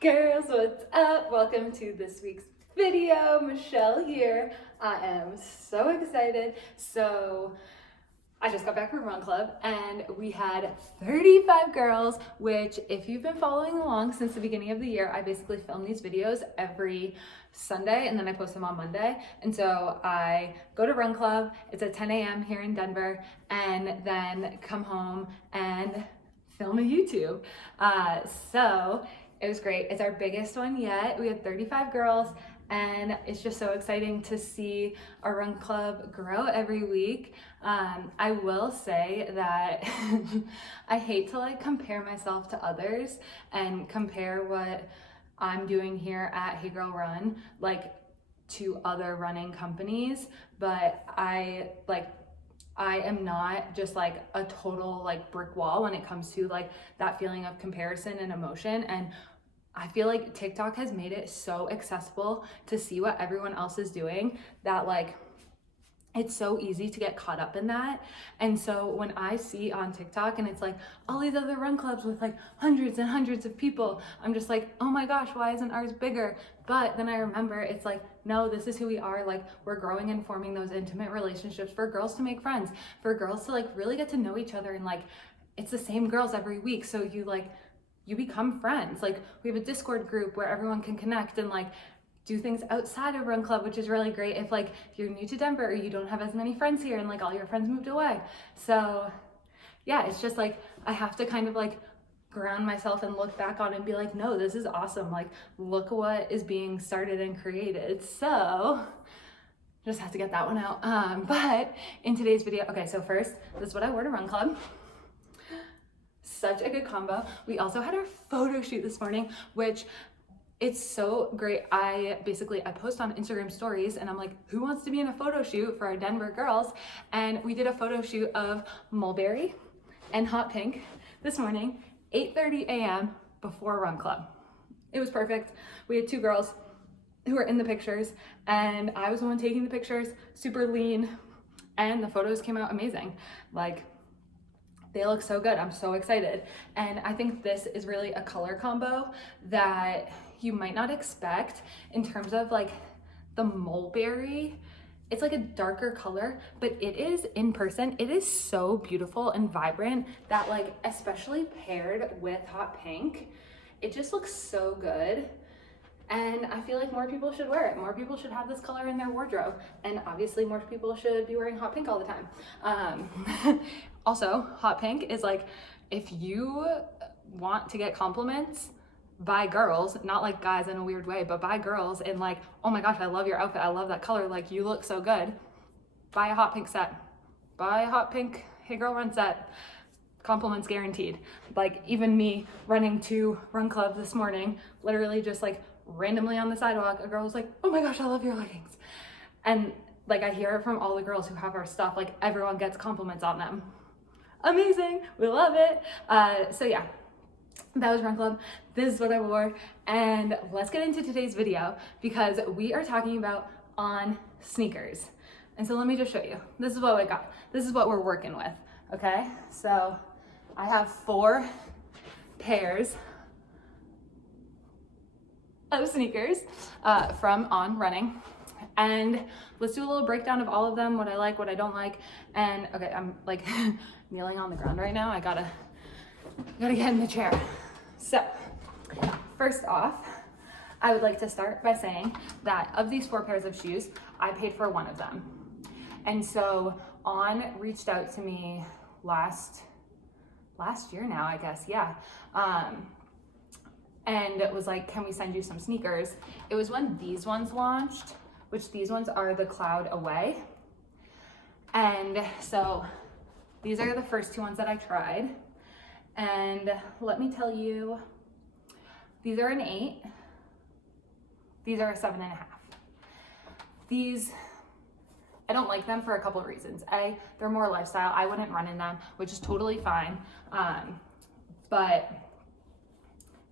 Girls, what's up? Welcome to this week's video. Michelle here. I am so excited. So I just got back from Run Club and we had 35 girls, which if you've been following along since the beginning of the year, I basically film these videos every Sunday and then I post them on Monday. And so I go to Run Club, it's at 10 a.m. here in Denver, and then come home and film a YouTube. So it was great. It's our biggest one yet. We had 35 girls and it's just so exciting to see our Run Club grow every week. I will say that I hate to compare myself to others and compare what I'm doing here at Hey Girl Run to other running companies, but I am not just a total brick wall when it comes to that feeling of comparison and emotion. And I feel like TikTok has made it so accessible to see what everyone else is doing that it's so easy to get caught up in that. And so when I see on TikTok and it's all these other run clubs with hundreds and hundreds of people, I'm just oh my gosh, why isn't ours bigger? But then I remember it's no, this is who we are. We're growing and forming those intimate relationships for girls to make friends, for girls to really get to know each other. And it's the same girls every week. So you become friends. We have a Discord group where everyone can connect and do things outside of Run Club, which is really great if you're new to Denver or you don't have as many friends here and all your friends moved away. So yeah, it's just I have to kind of ground myself and look back on it and be no, this is awesome. Look what is being started and created. So just have to get that one out. But in today's video, okay, so first, this is what I wore to Run Club. Such a good combo. We also had our photo shoot this morning, which it's so great. I post on Instagram stories and I'm who wants to be in a photo shoot for our Denver girls? And we did a photo shoot of mulberry and hot pink this morning, 8:30 a.m. before Run Club. It was perfect. We had two girls who were in the pictures and I was the one taking the pictures, super lean, and the photos came out amazing. They look so good. I'm so excited. And I think this is really a color combo that you might not expect in terms of the mulberry. It's a darker color, but it is in person. It is so beautiful and vibrant that especially paired with hot pink, it just looks so good. And I feel more people should wear it. More people should have this color in their wardrobe. And obviously more people should be wearing hot pink all the time. Also, hot pink is if you want to get compliments by girls, not guys in a weird way, but by girls and oh my gosh, I love your outfit. I love that color. You look so good. Buy a hot pink set. Buy a hot pink Hey Girl Run set. Compliments guaranteed. Even me running to Run Club this morning, literally just randomly on the sidewalk, a girl was oh my gosh, I love your leggings. And I hear it from all the girls who have our stuff, everyone gets compliments on them. Amazing, we love it. So yeah, that was Run Club. This is what I wore. And let's get into today's video because we are talking about on sneakers. And so let me just show you. This is what I got. This is what we're working with, okay? So I have 4 pairs of sneakers from On Running. And let's do a little breakdown of all of them, what I like, what I don't like. And okay, I'm kneeling on the ground right now. I gotta get in the chair. So first off, I would like to start by saying that of these 4 pairs of shoes, I paid for one of them. And so On reached out to me last year now, I guess, yeah. And it was can we send you some sneakers? It was when these ones launched, which these ones are the CLOUDAWAY. And so these are the first 2 ones that I tried. And let me tell you, these are an 8. These are a 7.5. These, I don't like them for a couple of reasons. A, they're more lifestyle. I wouldn't run in them, which is totally fine. But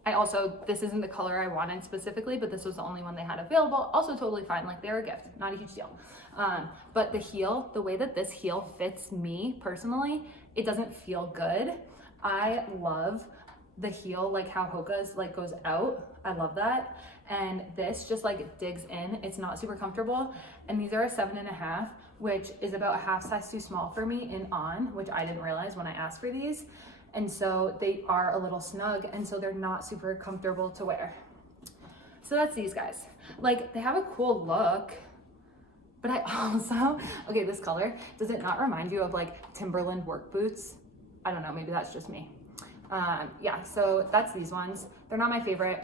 I also, this isn't the color I wanted specifically, but this was the only one they had available. Also totally fine, they're a gift, not a huge deal. But the heel, the way that this heel fits me personally, it doesn't feel good. I love the heel, like how Hoka's like goes out. I love that. And this just like digs in. It's not super comfortable. And these are a 7.5, which is about a half size too small for me in on, which I didn't realize when I asked for these. And so they are a little snug, and so they're not super comfortable to wear. So that's these guys. Like, they have a cool look, but I also, okay, this color, does it not remind you of like Timberland work boots? I don't know, maybe that's just me. Yeah, so that's these ones. They're not my favorite.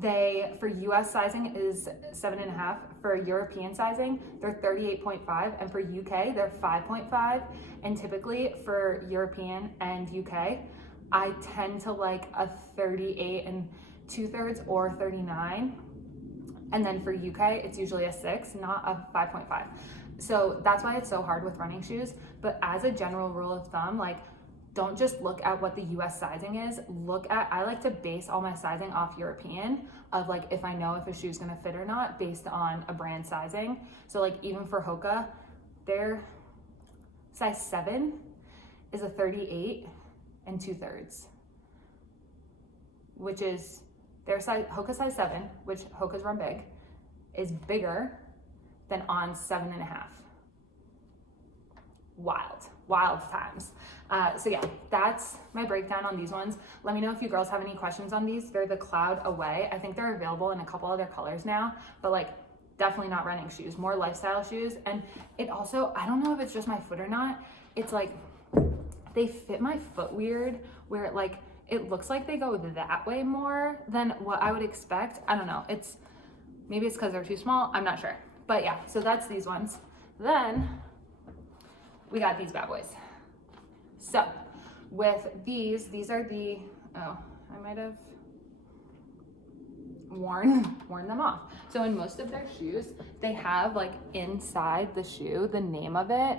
They, for US sizing is 7.5. For European sizing, they're 38.5. And for UK, they're 5.5. And typically for European and UK, I tend to like a 38 and 2/3 or 39. And then for UK, it's usually a 6, not a 5.5. So that's why it's so hard with running shoes. But as a general rule of thumb, like, don't just look at what the US sizing is. I like to base all my sizing off European, of like if I know if a shoe's gonna fit or not based on a brand sizing. So like even for Hoka, their size 7 is a 38 and 2/3, which is their size, Hoka size 7, which Hoka's run big, is bigger than On's 7.5. Wild times. So yeah, that's my breakdown on these ones. Let me know if you girls have any questions on these. They're the CLOUDAWAY. I think they're available in a couple other colors now, but like definitely not running shoes, more lifestyle shoes. And it also, I don't know if it's just my foot or not, it's like they fit my foot weird, where it looks like they go that way more than what I would expect. I don't know, maybe it's because they're too small, I'm not sure. But yeah, so that's these ones. Then we got these bad boys. So with these are the, oh, I might have worn them off. So in most of their shoes, they have like inside the shoe, the name of it.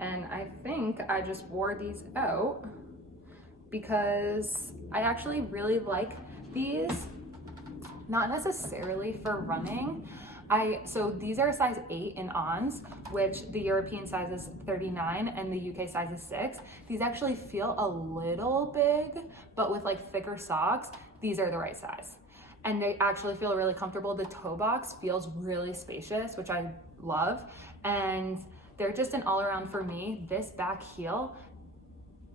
And I think I just wore these out because I actually really like these, not necessarily for running. So these are a size 8 in Ons, which the European size is 39 and the UK size is 6. These actually feel a little big, but with like thicker socks, these are the right size. And they actually feel really comfortable. The toe box feels really spacious, which I love. And they're just an all around, for me, this back heel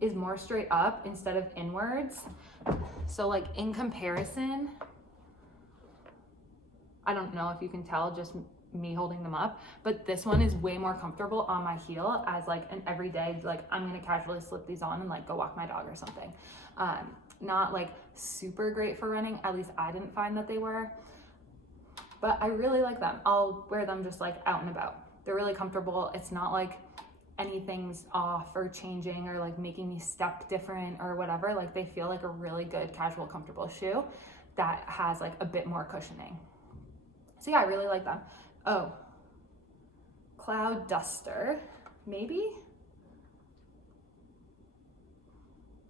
is more straight up instead of inwards. So like in comparison, I don't know if you can tell just me holding them up, but this one is way more comfortable on my heel as like an everyday, like I'm gonna casually slip these on and like go walk my dog or something. Not like super great for running, at least I didn't find that they were, but I really like them. I'll wear them just like out and about. They're really comfortable. It's not like anything's off or changing or like making me step different or whatever. Like they feel like a really good, casual, comfortable shoe that has like a bit more cushioning. So yeah, I really like them. Oh, CLOUDSTRATUS, maybe?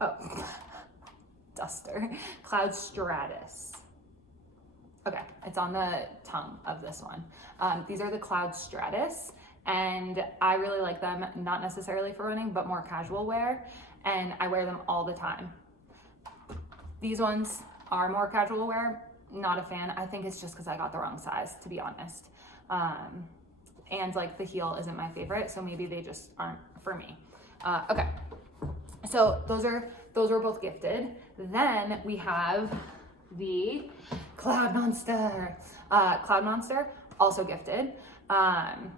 Oh, Duster, CLOUDSTRATUS. Okay, it's on the tongue of this one. These are the CLOUDSTRATUS, and I really like them, not necessarily for running, but more casual wear, and I wear them all the time. These ones are more casual wear. Not a fan. I think it's just because I got the wrong size, to be honest. And like the heel isn't my favorite, so maybe they just aren't for me. Okay, so those were both gifted. Then we have the CLOUDMONSTER. CLOUDMONSTER, also gifted. And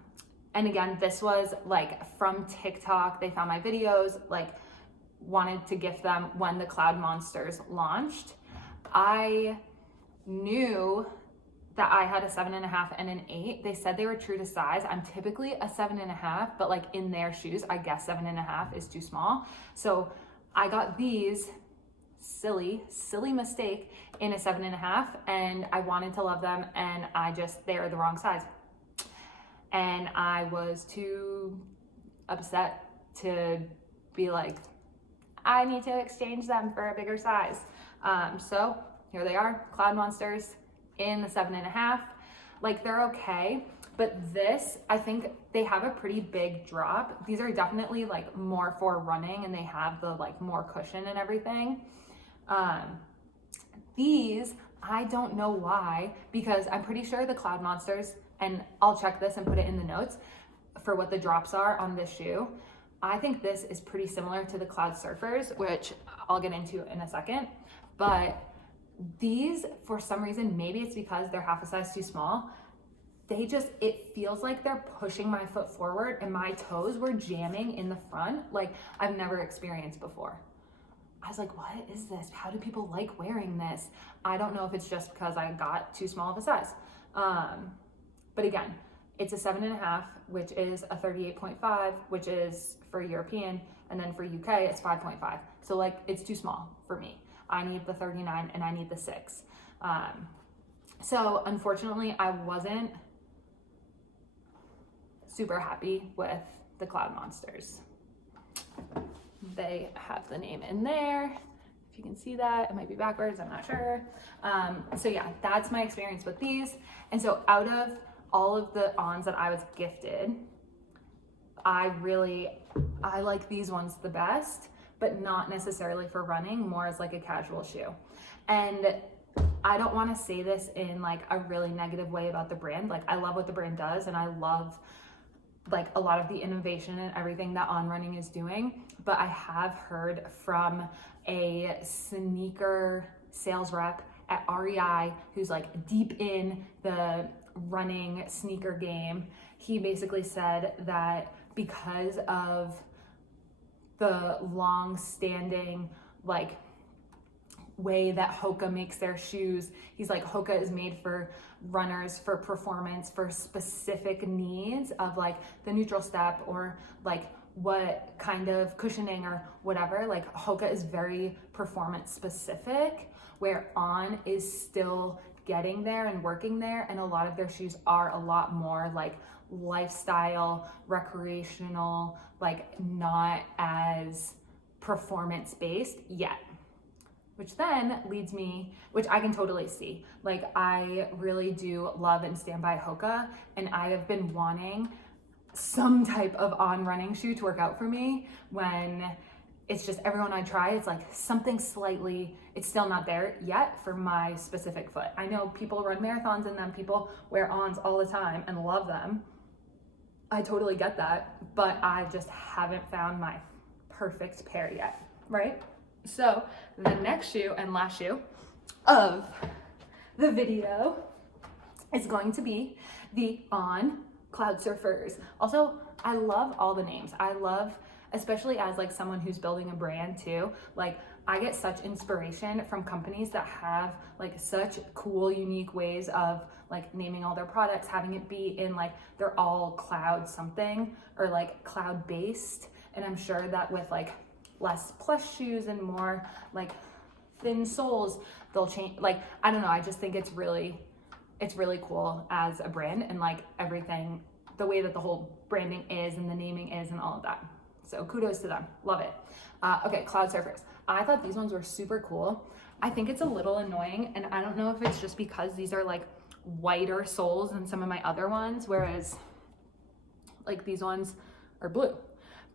again, this was like from TikTok. They found my videos, like wanted to gift them when the CLOUDMONSTERs launched. I knew that I had a 7.5 and an 8. They said they were true to size. I'm typically a 7.5, but like in their shoes, I guess 7.5 is too small. So I got these, silly mistake, in a 7.5, and I wanted to love them, and they are the wrong size. And I was too upset to be like, I need to exchange them for a bigger size. So here they are, CLOUDMONSTERs in the 7.5. Like they're okay, but this, I think they have a pretty big drop. These are definitely like more for running, and they have the like more cushion and everything. These, I don't know why, because I'm pretty sure the CloudMonsters, and I'll check this and put it in the notes for what the drops are on this shoe. I think this is pretty similar to the CloudSurfers, which I'll get into in a second. But these, for some reason, maybe it's because they're half a size too small, it feels like they're pushing my foot forward and my toes were jamming in the front like I've never experienced before. I was like, what is this? How do people like wearing this? I don't know if it's just because I got too small of a size. But again, it's a 7.5, which is a 38.5, which is for European, and then for UK, it's 5.5. So like, it's too small for me. I need the 39 and I need the 6. So unfortunately, I wasn't super happy with the CloudMonsters. They have the name in there. If you can see that, it might be backwards, I'm not sure. So yeah, that's my experience with these. And so out of all of the ons that I was gifted, I like these ones the best, but not necessarily for running, more as like a casual shoe. And I don't want to say this in like a really negative way about the brand. Like, I love what the brand does, and I love like a lot of the innovation and everything that On Running is doing. But I have heard from a sneaker sales rep at REI who's like deep in the running sneaker game. He basically said that because of the long-standing like way that Hoka makes their shoes, he's like, Hoka is made for runners, for performance, for specific needs of like the neutral step or like what kind of cushioning or whatever. Like, Hoka is very performance specific, where On is still getting there and working there, and a lot of their shoes are a lot more like lifestyle, recreational, like not as performance based yet. Which then leads me, which I can totally see. Like, I really do love and stand by Hoka, and I have been wanting some type of On running shoe to work out for me, when it's just every one I try, it's like something slightly, it's still not there yet for my specific foot. I know people run marathons in them, people wear Ons all the time and love them. I totally get that, but I just haven't found my perfect pair yet, right? So the next shoe and last shoe of the video is going to be the On CLOUDSURFERs. Also, I love all the names. I love, especially as like someone who's building a brand too, like I get such inspiration from companies that have like such cool, unique ways of like naming all their products, having it be in like, they're all cloud something or like cloud based. And I'm sure that with like less plush shoes and more like thin soles, they'll change. Like, I don't know, I just think it's really cool as a brand, and like everything, the way that the whole branding is and the naming is and all of that. So kudos to them, love it. Okay, CLOUDSURFERs. I thought these ones were super cool. I think it's a little annoying, and I don't know if it's just because these are like whiter soles than some of my other ones, whereas like these ones are blue.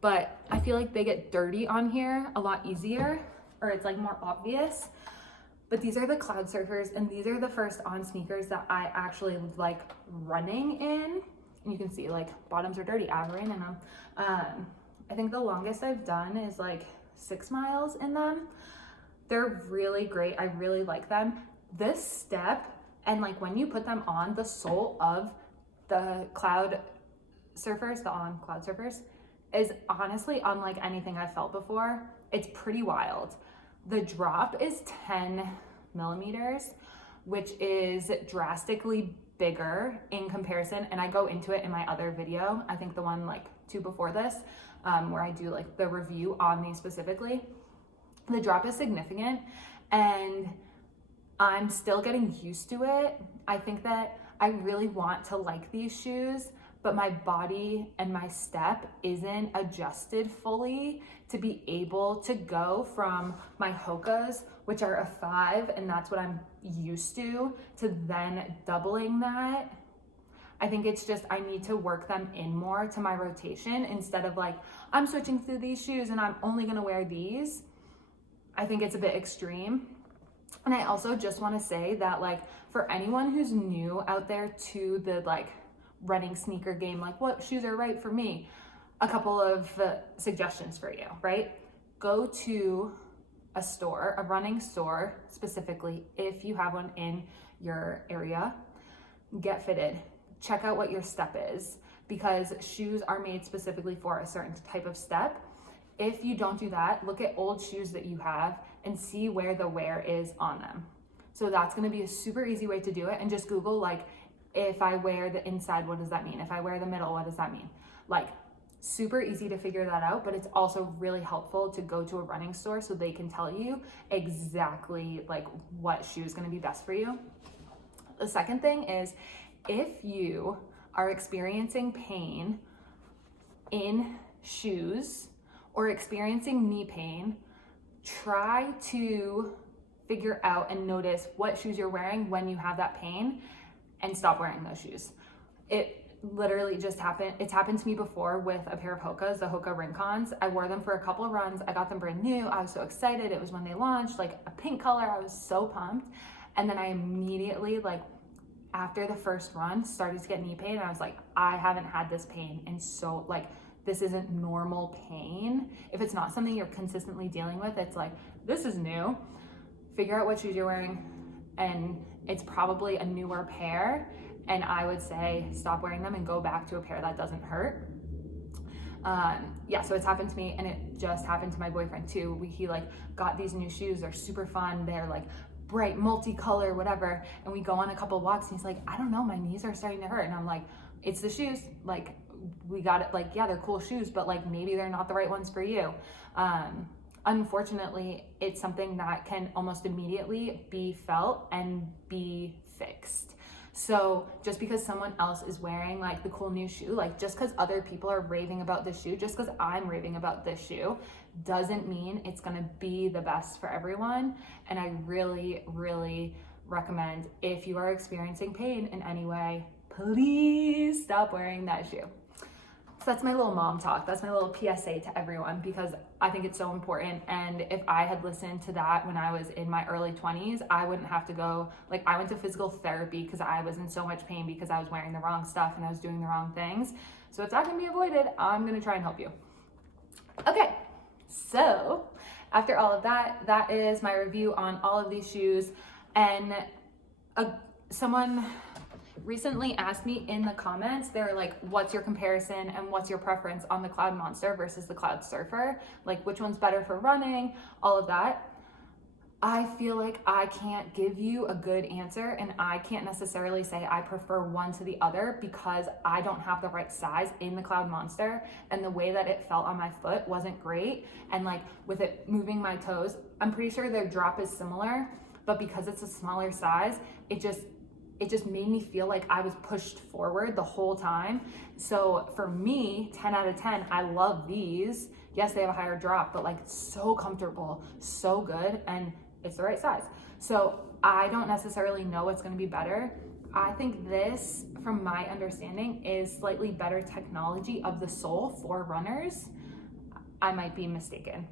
But I feel like they get dirty on here a lot easier, or it's like more obvious. But these are the CLOUDSURFERs, and these are the first On sneakers that I actually like running in. And you can see like bottoms are dirty, I've ran in them. I think the longest I've done is like 6 miles in them. They're really great, I really like them. This step, and like when you put them on, the sole of the CLOUDSURFERs, the On CLOUDSURFERs, is honestly unlike anything I've felt before. It's pretty wild. The drop is 10 millimeters, which is drastically bigger in comparison. And I go into it in my other video, I think the one like 2 before this, where I do like the review on these specifically. The drop is significant, and I'm still getting used to it. I think that I really want to like these shoes, but my body and my step isn't adjusted fully to be able to go from my Hokas, which are a 5, and that's what I'm used to then doubling that. I think it's just, I need to work them in more to my rotation instead of like, I'm switching through these shoes and I'm only gonna wear these. I think it's a bit extreme. And I also just want to say that like for anyone who's new out there to the like running sneaker game, like what shoes are right for me, a couple of suggestions for you, right? Go to a store, a running store specifically, if you have one in your area, get fitted, check out what your step is, because shoes are made specifically for a certain type of step. If you don't do that, look at old shoes that you have and see where the wear is on them. So that's gonna be a super easy way to do it, and just Google like, if I wear the inside, what does that mean? If I wear the middle, what does that mean? Like, super easy to figure that out, but it's also really helpful to go to a running store so they can tell you exactly like what shoe is gonna be best for you. The second thing is, if you are experiencing pain in shoes or experiencing knee pain, try to figure out and notice what shoes you're wearing when you have that pain and stop wearing those shoes. It literally just happened. It's happened to me before with a pair of Hoka's, the Hoka Rincons. I wore them for a couple of runs. I got them brand new. I was so excited. It was when they launched, like a pink color. I was so pumped. And then I immediately, like after the first run, started to get knee pain. And I was like, I haven't had this pain. And so like, this isn't normal pain. If it's not something you're consistently dealing with, it's like, this is new. Figure out what shoes you're wearing, and it's probably a newer pair. And I would say stop wearing them and go back to a pair that doesn't hurt. Yeah, so it's happened to me, and it just happened to my boyfriend too. He like got these new shoes. They're super fun. They're like bright, multicolor, whatever. And we go on a couple of walks and he's like, I don't know, my knees are starting to hurt. And I'm like, it's the shoes. Like, we got it. Like, yeah, they're cool shoes, but like maybe they're not the right ones for you. Unfortunately, it's something that can almost immediately be felt and be fixed. So just because someone else is wearing like the cool new shoe, like just because other people are raving about this shoe, just because I'm raving about this shoe, doesn't mean it's gonna be the best for everyone. And I really, really recommend, if you are experiencing pain in any way, please stop wearing that shoe. So that's my little mom talk. That's my little PSA to everyone, because I think it's so important. And if I had listened to that when I was in my early 20s, I wouldn't have to go, like I went to physical therapy because I was in so much pain because I was wearing the wrong stuff and I was doing the wrong things. So if that can be avoided, I'm gonna try and help you. Okay, so after all of that, that is my review on all of these shoes. And someone recently asked me in the comments, they're like, what's your comparison and what's your preference on the CLOUDMONSTER versus the CLOUDSURFER? Like, which one's better for running, all of that. I feel like I can't give you a good answer, and I can't necessarily say I prefer one to the other because I don't have the right size in the CLOUDMONSTER, and the way that it felt on my foot wasn't great. And like with it moving my toes, I'm pretty sure their drop is similar, but because it's a smaller size, it just made me feel like I was pushed forward the whole time. So for me, 10 out of 10, I love these. Yes, they have a higher drop, but like it's so comfortable, so good, and it's the right size. So I don't necessarily know what's gonna be better. I think this, from my understanding, is slightly better technology of the sole for runners. I might be mistaken.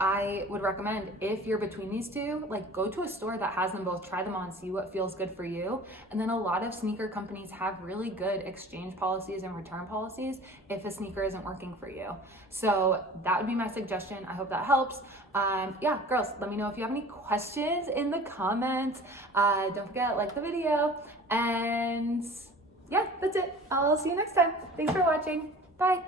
I would recommend, if you're between these two, like go to a store that has them both, try them on, see what feels good for you. And then a lot of sneaker companies have really good exchange policies and return policies if a sneaker isn't working for you. So that would be my suggestion. I hope that helps. Yeah, girls, let me know if you have any questions in the comments. Don't forget, like the video. And yeah, that's it. I'll see you next time. Thanks for watching. Bye.